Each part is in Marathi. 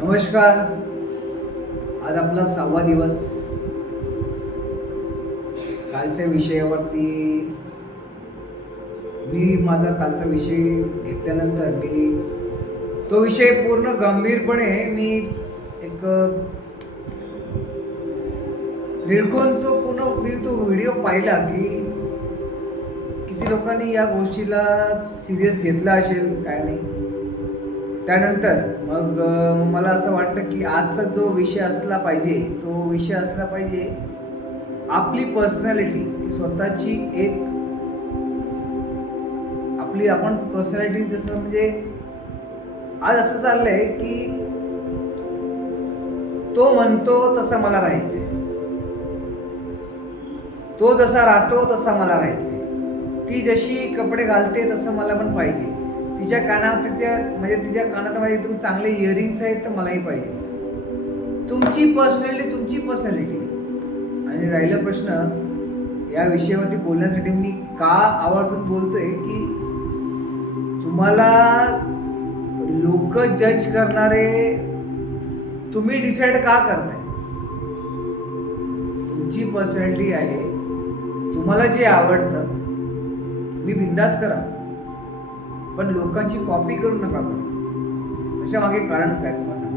नमस्कार. आज आपला 6वा दिवस. कालच्या विषयावरती मी माझा कालचा विषय घेतल्यानंतर तो विषय पूर्ण गंभीरपणे एक निरखून तो व्हिडिओ पाहिला की किती लोकांनी या गोष्टीला सिरियस घेतला असेल काय नाही. त्यानंतर मग मला असं वाटतं की आजचा जो विषय असला पाहिजे तो विषय असला पाहिजे आपली पर्सनॅलिटी, की स्वतःची आपण पर्सनॅलिटी. जसं म्हणजे आज असं चाललंय की तो म्हणतो तसं मला राहायचंय, तो जसा राहतो तसा मला राहायचंय, ती जशी कपडे घालते तसं मला पण पाहिजे, तिच्या कानात एकदम चांगले इयरिंग्स आहेत तर मलाही पाहिजे. तुमची पर्सनॅलिटी. आणि राहिला प्रश्न, या विषयावरती बोलण्यासाठी मी का आवर्जून बोलतोय की तुम्हाला लोक जज करणारे तुम्ही डिसाईड का करताय. तुमची पर्सनॅलिटी आहे, तुम्हाला जे आवडतं तुम्ही बिंदास करा, पण लोकांची कॉपी करू नका करू. त्याच्या मागे कारण काय तुम्हाला सांगा.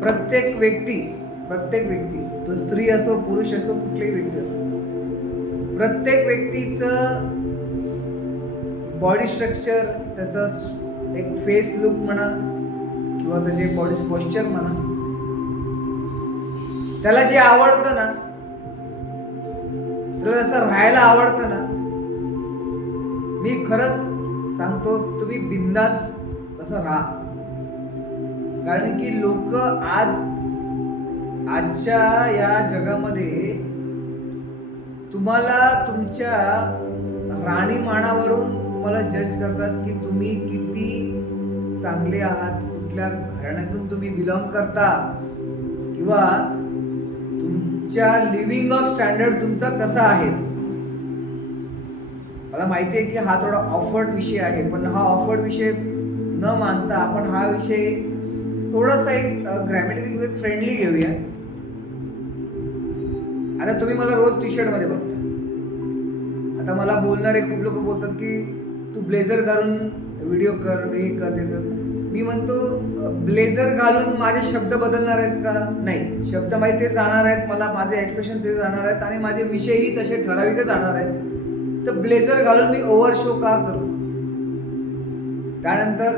प्रत्येक व्यक्ती तो स्त्री असो पुरुष असो कुठलीही व्यक्ती असो, प्रत्येक व्यक्तीचं बॉडी स्ट्रक्चर, त्याचं एक फेस लुक म्हणा किंवा त्याचे बॉडी पोश्चर म्हणा, त्याला जे आवडतं ना, त्याला जसं राहायला आवडतं ना, मी खरंच सांगतो तुम्ही बिंदास तसं राहा. कारण की लोक आजच्या या जगामध्ये तुम्हाला तुमच्या राहणीमानावरून तुम्हाला जज करतात की तुम्ही किती चांगले आहात, कुठल्या घराण्यातून तुम्ही बिलॉंग करता, किंवा तुमच्या लिव्हिंग ऑफ स्टँडर्ड तुमचा कसा आहे. मला माहिती आहे की हा थोडा ऑफवर्ड विषय आहे, पण हा ऑफवर्ड विषय न मानता आपण हा विषय थोडासा एक ग्रॅमॅटिकली फ्रेंडली घेऊया. आता तुम्ही मला रोज टी शर्ट मध्ये बघता. आता मला बोलणारे खूप लोक बोलतात की तू ब्लेझर घालून व्हिडिओ कर, हे कर, त्याचं. मी म्हणतो ब्लेझर घालून माझे शब्द बदलणार आहेत का? नाही. शब्द माझे तेच जाणार आहेत, मला माझे एक्सप्रेशन तेच जाणार आहेत आणि माझे विषयही तसे ठराविकच जाणार आहेत. तर ब्लेझर घालून मी ओव्हर शो का करू. त्यानंतर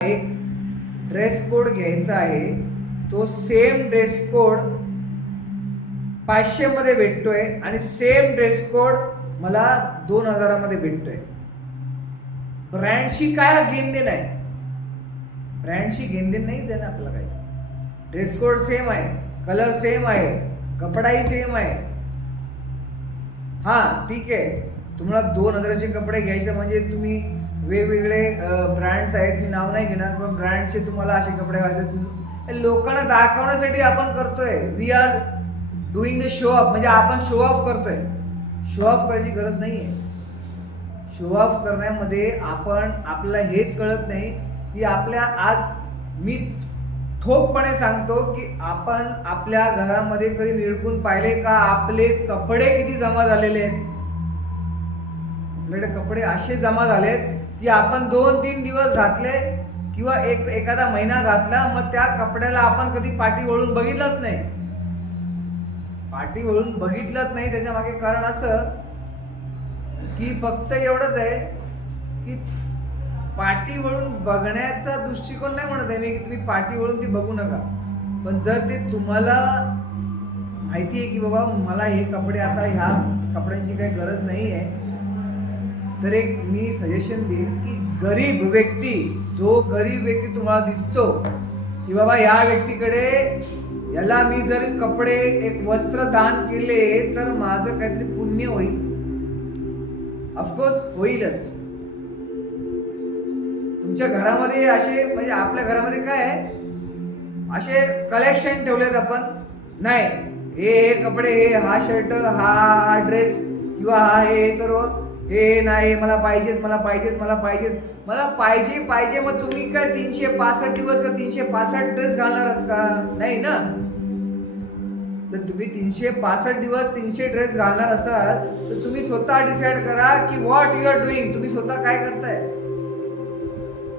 एक ड्रेस कोड घ्यायचा आहे, तो सेम ड्रेस कोड 500 मध्ये भेटतोय आणि सेम ड्रेस कोड मला 2000 मध्ये भेटतोय. ब्रँडशी काय घेणदेण आहे? ब्रँडशी घेणदेण नाहीच आहे ना आपल्याला. काही ड्रेस कोड सेम आहे, कलर सेम आहे, कपडाही सेम आहे. हा ठीक आहे, तुम्हाला 2000चे कपडे घ्यायचे म्हणजे तुम्ही वेगवेगळे ब्रँड्स आहेत, मी नाव नाही घेणार, पण ब्रँडचे तुम्हाला असे कपडे घालतात. लोकांना दाखवण्यासाठी आपण करतोय. We are doing the show off, म्हणजे आपण शो ऑफ करतोय. शो ऑफ करायची गरज नाहीये. शो ऑफ करण्यामध्ये आपण आपल्याला हेच कळत नाही की आपल्या आज मी ठोकपणे सांगतो की आपण आपल्या घरामध्ये कधी निरखून पाहिले का आपले कपडे किती जमा झालेले आहेत. आपल्याकडे कपडे असे जमा झालेत की आपण 2-3 दिवस घातले किंवा एखादा महिना घातला, मग त्या कपड्याला आपण कधी पाठी वळून बघितलंच नाही. पाठी वळून बघितलंच नाही त्याच्या मागे कारण असं की फक्त एवढंच आहे की पाठी वळून बघण्याचा दृष्टिकोन नाही म्हणत आहे मी की तुम्ही पाठी वळून ती बघू नका, पण जर ते तुम्हाला माहिती आहे की बाबा मला हे कपडे आता ह्या कपड्यांची काही गरज नाही आहे, तर एक मी सजेशन देईन की गरीब व्यक्ती, जो गरीब व्यक्ती तुम्हाला दिसतो की बाबा या व्यक्तीकडे, याला मी जर कपडे एक वस्त्र दान केले तर माझं काहीतरी पुण्य होईल. ऑफकोर्स होईलच. तुमच्या घरामध्ये असे म्हणजे आपल्या घरामध्ये काय आहे, असे कलेक्शन ठेवलेत आपण, नाही हे कपडे, हे हा शर्ट, हा ड्रेस किंवा हा हे सर्व, हे नाही मला पाहिजेच मला पाहिजेच मला पाहिजेच मला पाहिजे. मग तुम्ही काय 365 दिवस का 365 ड्रेस घालणार आहात का? नाही ना. तर तुम्ही 365 दिवस 300 ड्रेस घालणार असाल तर तुम्ही स्वतः डिसाईड करा की व्हॉट यू आर डुईंग. तुम्ही स्वतः काय करताय?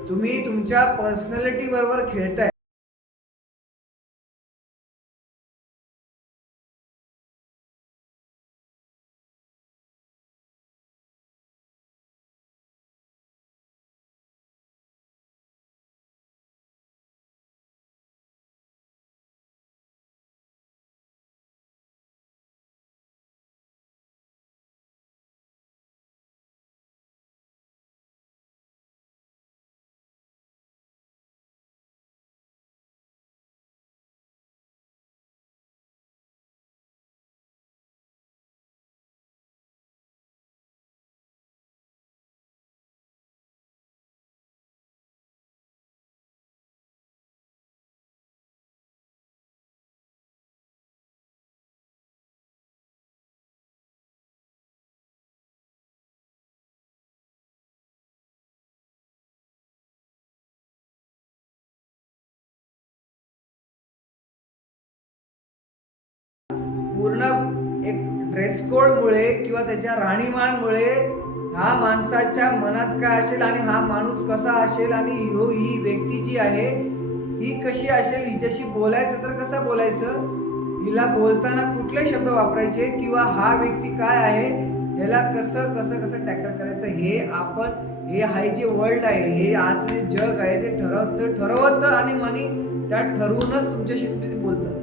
तुम्ही तुमच्या पर्सनॅलिटी बरोबर खेळताय. पूर्ण एक ड्रेस कोडमुळे किंवा त्याच्या राहणीमानमुळे हा माणसाच्या मनात काय असेल आणि हा माणूस कसा असेल आणि ही व्यक्ती जी आहे ही कशी असेल, हिच्याशी बोलायचं तर कसं बोलायचं, हिला बोलताना कुठले शब्द वापरायचे किंवा हा व्यक्ती काय आहे ह्याला कसं कसं कसं टॅकल करायचं, हे हाय जे वर्ल्ड आहे, हे आज जे जग आहे ते ठरवतं आणि मनी त्या ठरवूनच तुमच्याशी बोलतं.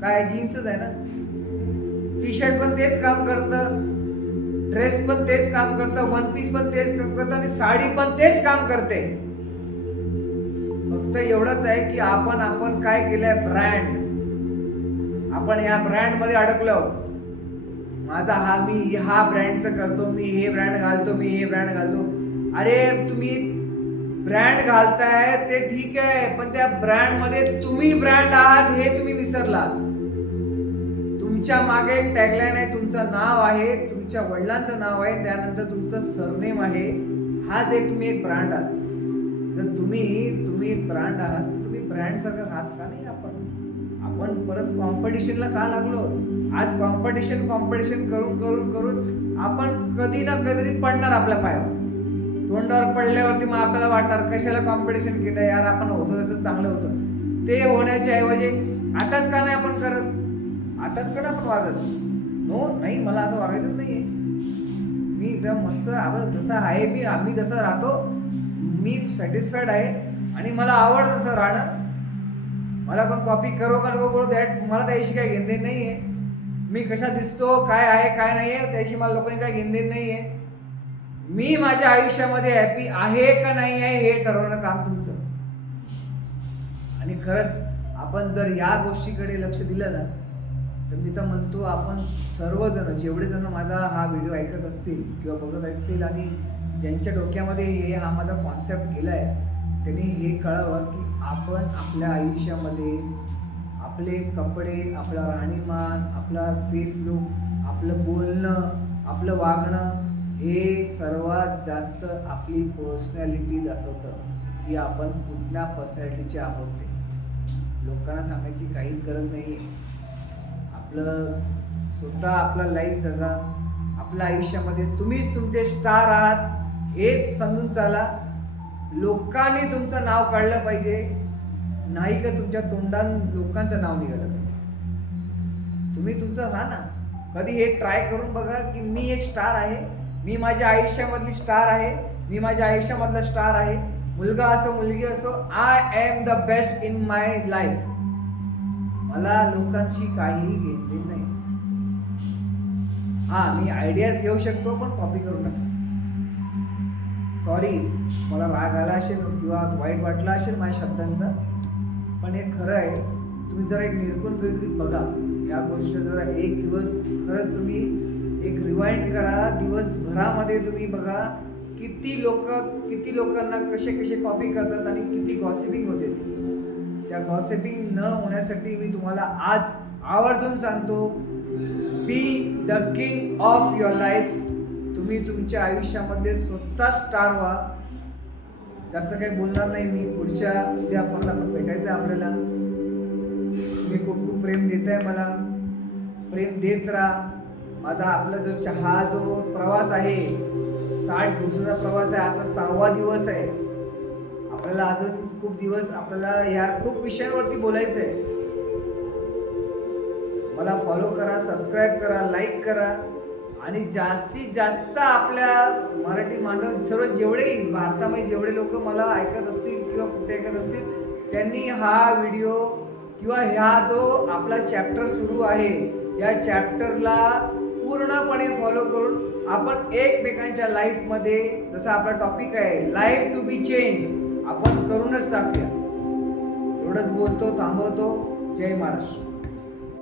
काय जीन्सच आहे ना, टी शर्ट पण तेच काम करतं, ड्रेस पण तेच काम करतं, वन पीस पण तेच काम करतं आणि साडी पण तेच काम करते. फक्त एवढंच आहे की आपण काय केलंय, ब्रँड, आपण या ब्रँड मध्ये अडकलो. मी हा ब्रँडचं करतो, मी हे ब्रँड घालतो, मी हे ब्रँड घालतो. अरे तुम्ही ब्रँड घालताय ते ठीक आहे, पण त्या ब्रँड मध्ये तुम्ही ब्रँड आहात हे तुम्ही विसरलात. तुमच्या मागे एक टॅगलाईन आहे, तुमचं नाव आहे, तुमच्या वडिलांचं नाव आहे, त्यानंतर तुमचं सरनेम आहे. हाच तुम्ही एक ब्रँड आहात. जर तुम्ही एक ब्रँड आहात तर तुम्ही ब्रँड सारखं आहात का नाही. आपण परत कॉम्पिटिशनला का लागलो. आज कॉम्पिटिशन करून आपण कधी ना कधी पडणार आपल्या पायावर. तोंडावर पडल्यावरती मग आपल्याला वाटणार कशाला कॉम्पिटिशन केलं यार, आपण होतो तसं चांगलं होतं. ते होण्याच्या ऐवजी आताच का नाही आपण करत, आताच का आपण वागत. नाही मला असं वागायचंच नाहीये. मी एकदम मस्त जसं आहे आम्ही जसं राहतो, मी सॅटिस्फाईड आहे आणि मला आवडतं तसं राहणं. मला पण कॉपी करो का नको करू दॅट, मला त्याशी काय घेणदेण नाहीये. मी कशा दिसतो, काय आहे काय नाहीये, त्याशी मला लोकांनी काय घेणदेण नाहीये. मी माझ्या आयुष्यामध्ये हॅपी आहे का नाही आहे हे ठरवणं काम तुमचं. आणि खरंच आपण जर या गोष्टीकडे लक्ष दिलं ना, तर मी तर म्हणतो आपण सर्वजण जेवढे जण माझा हा व्हिडिओ ऐकत असतील किंवा बघत असतील आणि ज्यांच्या डोक्यामध्ये हा माझा कॉन्सेप्ट गेलाय, त्यांनी हे कळावं की आपण आपल्या आयुष्यामध्ये आपले कपडे, आपला राहणीमान, आपला फेस लुक, आपलं बोलणं, आपलं वागणं हे सर्वात जास्त आपली पर्सनॅलिटी दाखवतं की आपण कुठल्या पर्सनॅलिटीचे आहोत. ते लोकांना सांगायची काहीच गरज नाही आहे. आपलं स्वतः आपलं लाईफ जगा. आपल्या आयुष्यामध्ये तुम्हीच तुमचे स्टार आहात हेच समजून चाला. लोकांनी तुमचं नाव काढलं पाहिजे, नाही का तुमच्या तोंडान लोकांचं नाव निघालं पाहिजे. तुम्ही तुमचं राहा ना. कधी हे ट्राय करून बघा की मी एक स्टार आहे, मी माझ्या आयुष्यामधली स्टार आहे, मी माझ्या आयुष्यामधला स्टार आहे. मुलगा असो मुलगी असो, I am the best in my life. मला लोकांशी काही घेणदेण नाही. मी आयडियाज घेऊ शकतो पण कॉपी करू नका. सॉरी, मला राग आला असेल किंवा वाईट वाटला असेल माझ्या शब्दांचा, पण हे खरं आहे. तुम्ही जरा एक निरखून कधी बघा या गोष्ट. जरा एक दिवस खरंच तुम्ही एक रिवाइंड करा. दिवसभरामध्ये तुम्ही बघा किती लोकांना कसे कॉपी करतात आणि किती गॉसिपिंग होते. त्या गॉसिपिंग न होण्यासाठी मी तुम्हाला आज आवर्जून सांगतो, be the king of your life. तुम्ही तुमच्या आयुष्यामधले स्वतः स्टार व्हा. जास्त काही बोलणार नाही मी. पुढच्या उद्या आपण भेटायचं आहे आपल्याला. मी खूप प्रेम देत आहे, मला प्रेम देत राहा. माझा आपला जो प्रवास आहे 60 दिवसाचा प्रवास आहे, आता 6वा दिवस आहे. आपल्याला अजून खूप दिवस आपल्याला ह्या खूप विषयांवरती बोलायचं आहे. मला फॉलो करा, सबस्क्राईब करा, लाईक करा आणि जास्तीत जास्त आपल्या मराठी मांडव सर्व जेवढे भारतामध्ये जेवढे लोक मला ऐकत असतील किंवा कुठे ऐकत असतील, त्यांनी हा व्हिडिओ किंवा ह्या जो आपला चॅप्टर सुरू आहे या चॅप्टरला पूर्णपणे फॉलो करून आपण एकमेकांच्या लाईफमध्ये, जसं आपला टॉपिक आहे लाईफ टू बी चेंज, आपण करूनच टाकूया. एवढंच बोलतो, थांबवतो. जय महाराष्ट्र.